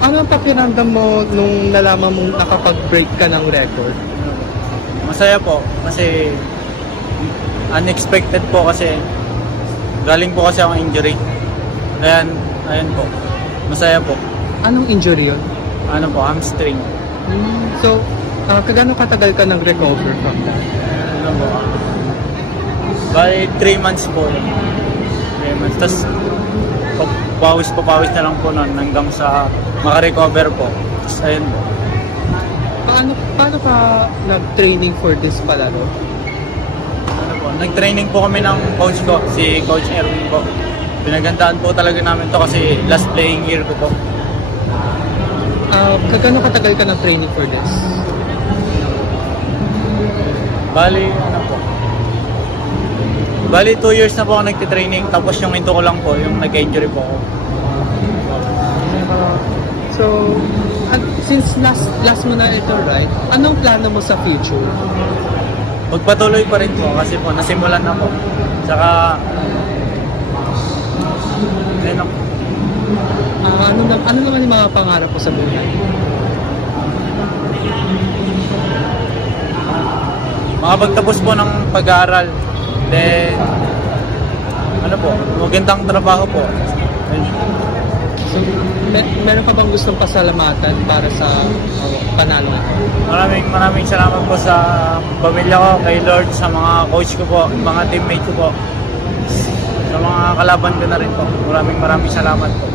Ano ang pakiramdam mo nung nalaman mong nakapag-break ka ng record? Masaya po kasi unexpected po kasi galing po kasi akong injury. Ayan po. Masaya po. Anong injury yun? Ano po, hamstring. So, kagano katagal ka nag-recover from that? Ano po? Bali 3 months po. 3 months. Tapos pawis na lang po nun hanggang sa makarecover po. Tapos ayun po. Paano ka nag-training for this palaro? Ano po? Nag-training po kami ng coach ko, si Coach Erwin po. Pinagandaan po talaga namin to kasi last playing year ko po. Kagano katagal ka nag-training for this? Bali, ano po? Bali, 2 years na po ako nagtitraining. Tapos yung into ko lang po, yung nag-injury po ako. So, since last mo na ito, right? Anong plano mo sa future? Magpatuloy pa rin po kasi po nasimulan na po. Tsaka ano naman yung mga pangarap mo sa buhay? Makapagtapos po ng pag-aaral. Then ano po, magandang trabaho po. So, meron ka bang gustong pasalamatan para sa panalo ito? Maraming salamat po sa pamilya ko, kay Lord, sa mga coach ko po, mga teammate ko po, sa mga kalaban ko na rin po. Maraming salamat po.